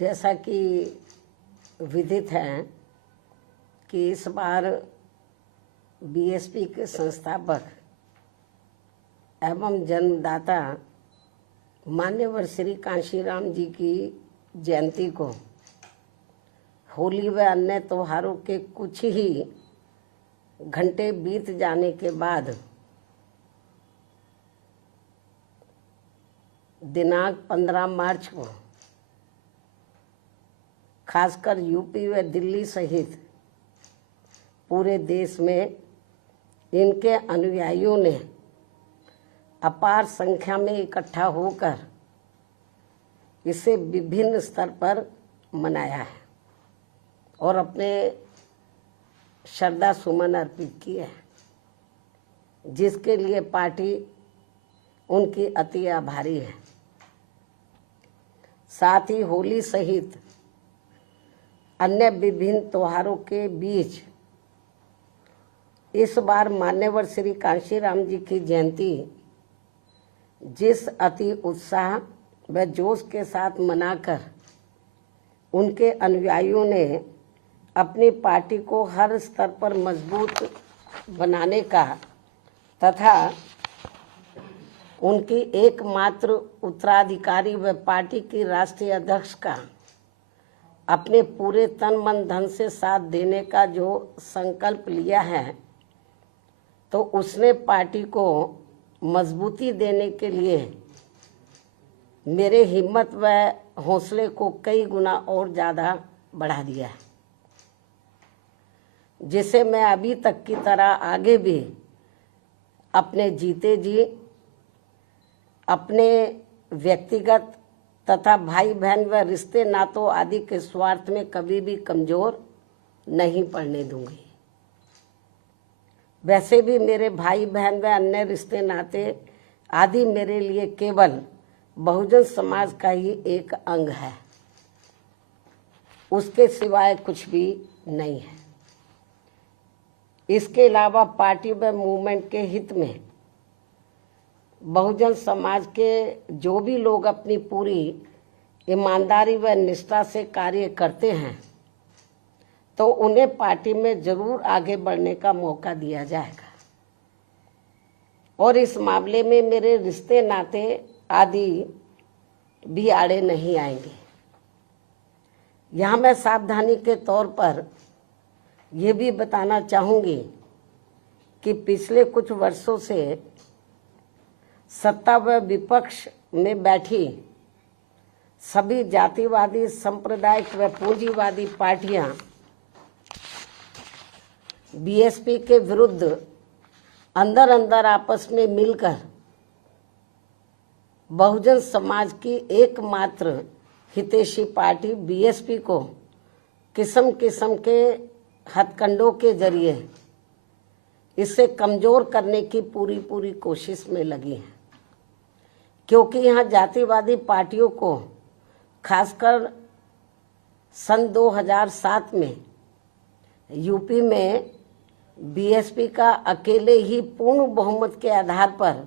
जैसा कि विदित है कि इस बार बीएसपी के संस्थापक एवं जन्मदाता मान्यवर श्री कांशीराम जी की जयंती को होली व अन्य त्योहारों के कुछ ही घंटे बीत जाने के बाद दिनांक 15 मार्च को खासकर यूपी व दिल्ली सहित पूरे देश में इनके अनुयायियों ने अपार संख्या में इकट्ठा होकर इसे विभिन्न स्तर पर मनाया है और अपने श्रद्धा सुमन अर्पित किए हैं, जिसके लिए पार्टी उनकी अति आभारी है। साथ ही होली सहित अन्य विभिन्न त्योहारों के बीच इस बार मान्यवर श्री कांशीराम जी की जयंती जिस अति उत्साह व जोश के साथ मनाकर उनके अनुयायियों ने अपनी पार्टी को हर स्तर पर मजबूत बनाने का तथा उनकी एकमात्र उत्तराधिकारी व पार्टी की राष्ट्रीय अध्यक्ष का अपने पूरे तन मन धन से साथ देने का जो संकल्प लिया है, तो उसने पार्टी को मजबूती देने के लिए मेरे हिम्मत व हौसले को कई गुना और ज़्यादा बढ़ा दिया है, जिसे मैं अभी तक की तरह आगे भी अपने जीते जी अपने व्यक्तिगत तथा भाई बहन व रिश्ते नातों आदि के स्वार्थ में कभी भी कमज़ोर नहीं पड़ने दूंगी। वैसे भी मेरे भाई बहन व अन्य रिश्ते नाते आदि मेरे लिए केवल बहुजन समाज का ही एक अंग है, उसके सिवाय कुछ भी नहीं है। इसके अलावा पार्टी व मूवमेंट के हित में बहुजन समाज के जो भी लोग अपनी पूरी ईमानदारी व निष्ठा से कार्य करते हैं, तो उन्हें पार्टी में जरूर आगे बढ़ने का मौका दिया जाएगा और इस मामले में मेरे रिश्ते नाते आदि भी आड़े नहीं आएंगे। यहाँ मैं सावधानी के तौर पर ये भी बताना चाहूँगी कि पिछले कुछ वर्षों से सत्ता व विपक्ष में बैठी सभी जातिवादी सांप्रदायिक व पूंजीवादी पार्टियां बीएसपी के विरुद्ध अंदर अंदर आपस में मिलकर बहुजन समाज की एकमात्र हितैषी पार्टी बीएसपी को किस्म किस्म के हथकंडों के जरिए इसे कमज़ोर करने की पूरी कोशिश में लगी है, क्योंकि यहाँ जातिवादी पार्टियों को खासकर सन 2007 में यूपी में बीएसपी का अकेले ही पूर्ण बहुमत के आधार पर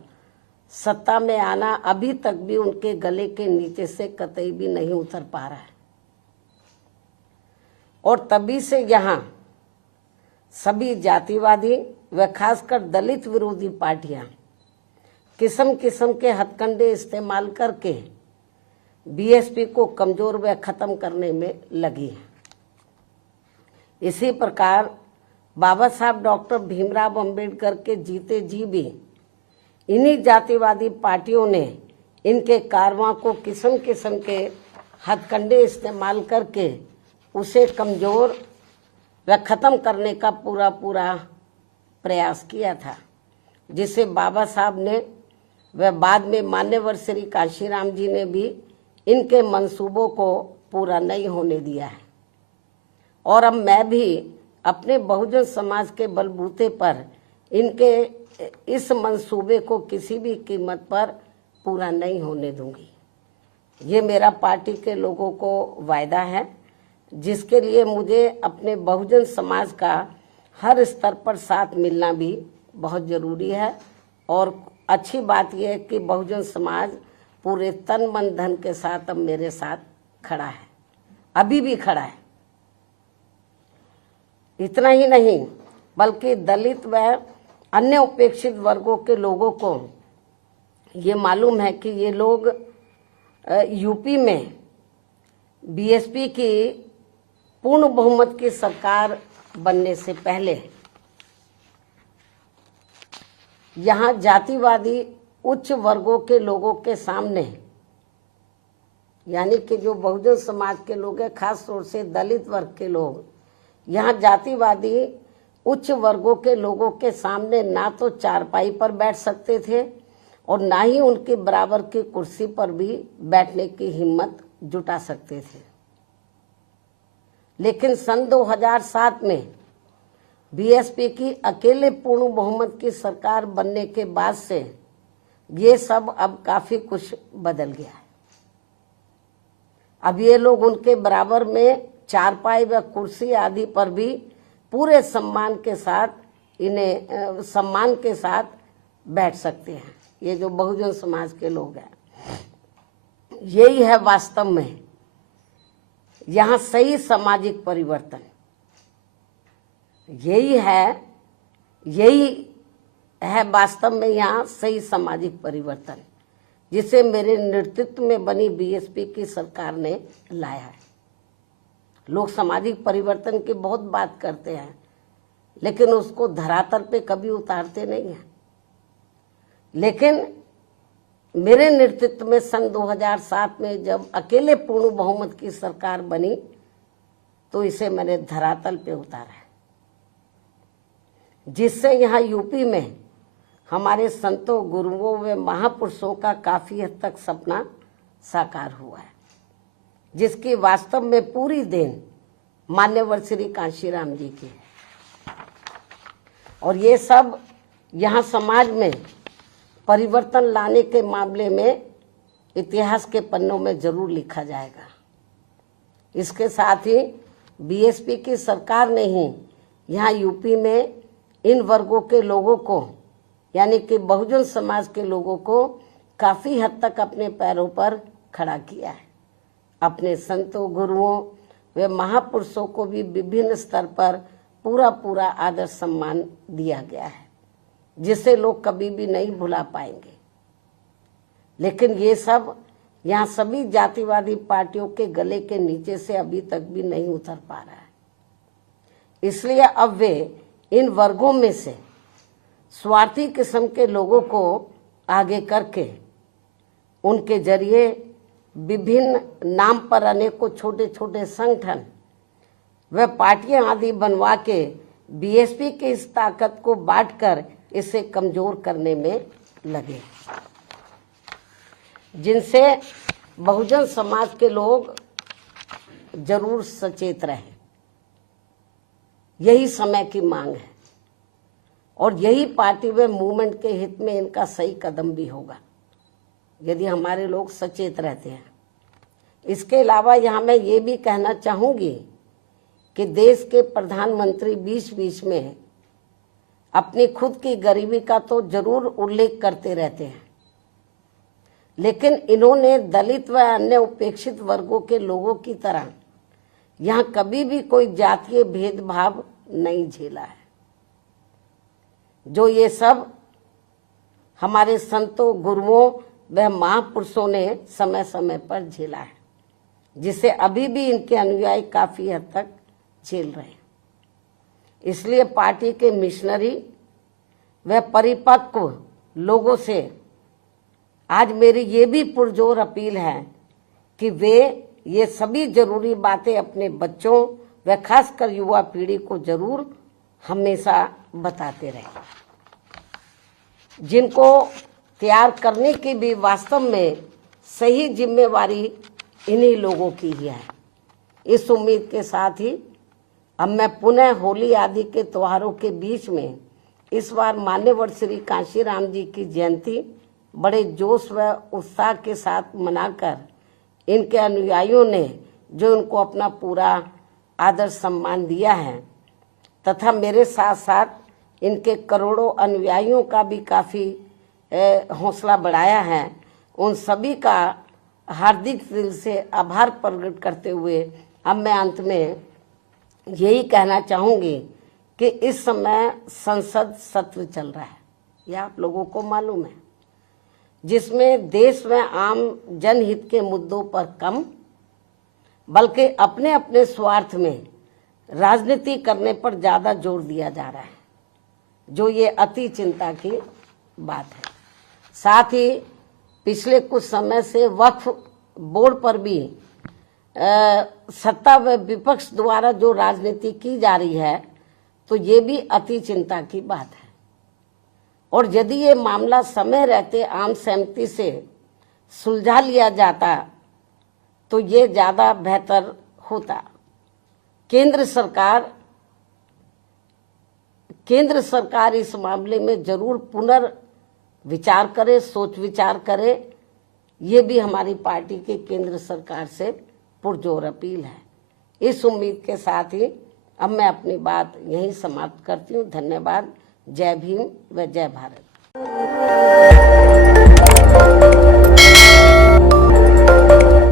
सत्ता में आना अभी तक भी उनके गले के नीचे से कतई भी नहीं उतर पा रहा है और तभी से यहाँ सभी जातिवादी व खासकर दलित विरोधी पार्टियां किस्म किस्म के हथकंडे इस्तेमाल करके बीएसपी को कमज़ोर व ख़त्म करने में लगी है। इसी प्रकार बाबा साहब डॉक्टर भीमराव अंबेडकर के जीते जी भी इन्हीं जातिवादी पार्टियों ने इनके कारवां को किस्म किस्म के हथकंडे इस्तेमाल करके उसे कमज़ोर व ख़त्म करने का पूरा प्रयास किया था, जिसे बाबा साहब ने व बाद में मान्यवर श्री कांशीराम जी ने भी इनके मंसूबों को पूरा नहीं होने दिया है और अब मैं भी अपने बहुजन समाज के बलबूते पर इनके इस मंसूबे को किसी भी कीमत पर पूरा नहीं होने दूंगी। ये मेरा पार्टी के लोगों को वायदा है, जिसके लिए मुझे अपने बहुजन समाज का हर स्तर पर साथ मिलना भी बहुत ज़रूरी है और अच्छी बात यह है कि बहुजन समाज पूरे तन मन धन के साथ अब मेरे साथ खड़ा है। अभी भी खड़ा है। इतना ही नहीं बल्कि दलित व अन्य उपेक्षित वर्गों के लोगों को ये मालूम है कि ये लोग यूपी में बीएसपी की पूर्ण बहुमत की सरकार बनने से पहले यहाँ जातिवादी उच्च वर्गों के लोगों के सामने, यानी कि जो बहुजन समाज के लोग हैं, खास तौर से दलित वर्ग के लोग, यहाँ जातिवादी उच्च वर्गों के लोगों के सामने ना तो चारपाई पर बैठ सकते थे और ना ही उनके बराबर की कुर्सी पर भी बैठने की हिम्मत जुटा सकते थे। लेकिन सन 2007 में बीएसपी की अकेले पूर्ण बहुमत की सरकार बनने के बाद से ये सब अब काफी कुछ बदल गया है। अब ये लोग उनके बराबर में चारपाई व कुर्सी आदि पर भी पूरे सम्मान के साथ बैठ सकते हैं। ये जो बहुजन समाज के लोग हैं, यही है वास्तव में यहाँ सही सामाजिक परिवर्तन। यही है वास्तव में यहाँ सही सामाजिक परिवर्तन, जिसे मेरे नेतृत्व में बनी बीएसपी की सरकार ने लाया है। लोग सामाजिक परिवर्तन की बहुत बात करते हैं, लेकिन उसको धरातल पे कभी उतारते नहीं हैं। लेकिन मेरे नेतृत्व में सन 2007 में जब अकेले पूर्ण बहुमत की सरकार बनी तो इसे मैंने धरातल पे उतारा है, जिससे यहाँ यूपी में हमारे संतों, गुरुओं व महापुरुषों का काफी हद तक सपना साकार हुआ है, जिसकी वास्तव में पूरी देन मान्यवर श्री कांशीराम जी की है। और ये सब यहाँ समाज में परिवर्तन लाने के मामले में इतिहास के पन्नों में जरूर लिखा जाएगा। इसके साथ ही बीएसपी की सरकार ने ही यहाँ यूपी में इन वर्गों के लोगों को, यानी कि बहुजन समाज के लोगों को काफी हद तक अपने पैरों पर खड़ा किया है। अपने संतों, गुरुओं वे महापुरुषों को भी विभिन्न स्तर पर पूरा आदर सम्मान दिया गया है, जिसे लोग कभी भी नहीं भुला पाएंगे। लेकिन ये सब यहाँ सभी जातिवादी पार्टियों के गले के नीचे से अभी तक भी नहीं उतर पा रहा है। इसलिए अब वे इन वर्गों में से स्वार्थी किस्म के लोगों को आगे करके उनके जरिए विभिन्न नाम पर अनेकों छोटे छोटे संगठन व पार्टियां आदि बनवा के बीएसपी की इस ताकत को बांटकर इसे कमजोर करने में लगे, जिनसे बहुजन समाज के लोग जरूर सचेत रहे। यही समय की मांग है और यही पार्टी व मूवमेंट के हित में इनका सही कदम भी होगा, यदि हमारे लोग सचेत रहते हैं। इसके अलावा यहाँ मैं ये भी कहना चाहूँगी कि देश के प्रधानमंत्री बीच बीच में अपनी खुद की गरीबी का तो जरूर उल्लेख करते रहते हैं, लेकिन इन्होंने दलित व अन्य उपेक्षित वर्गों के लोगों की तरह यहाँ कभी भी कोई जातीय भेदभाव नहीं झेला है, जो ये सब हमारे संतों, गुरुओं व महापुरुषों ने समय समय पर झेला है, जिसे अभी भी इनके अनुयायी काफी हद तक झेल रहे हैं। इसलिए पार्टी के मिशनरी व परिपक्व लोगों से आज मेरी ये भी पुरजोर अपील है कि वे ये सभी जरूरी बातें अपने बच्चों व खासकर युवा पीढ़ी को जरूर हमेशा बताते रहें, जिनको तैयार करने की भी वास्तव में सही जिम्मेवारी इन्हीं लोगों की ही है। इस उम्मीद के साथ ही अब मैं पुनः होली आदि के त्योहारों के बीच में इस बार मान्यवर श्री कांशीराम जी की जयंती बड़े जोश व उत्साह के साथ मनाकर इनके अनुयायियों ने जो उनको अपना पूरा आदर सम्मान दिया है तथा मेरे साथ साथ इनके करोड़ों अनुयायियों का भी काफ़ी हौसला बढ़ाया है, उन सभी का हार्दिक दिल से आभार प्रकट करते हुए अब मैं अंत में यही कहना चाहूँगी कि इस समय संसद सत्र चल रहा है, यह आप लोगों को मालूम है, जिसमें देश में आम जनहित के मुद्दों पर कम बल्कि अपने अपने स्वार्थ में राजनीति करने पर ज़्यादा जोर दिया जा रहा है, जो ये अति चिंता की बात है। साथ ही पिछले कुछ समय से वक्फ बोर्ड पर भी सत्ता व विपक्ष द्वारा जो राजनीति की जा रही है, तो ये भी अति चिंता की बात है। और यदि ये मामला समय रहते आम सहमति से सुलझा लिया जाता तो ये ज़्यादा बेहतर होता। केंद्र सरकार इस मामले में जरूर पुनर्विचार करे, सोच विचार करे, ये भी हमारी पार्टी की केंद्र सरकार से पुरजोर अपील है। इस उम्मीद के साथ ही अब मैं अपनी बात यहीं समाप्त करती हूँ। धन्यवाद। जय भीम व जय भारत।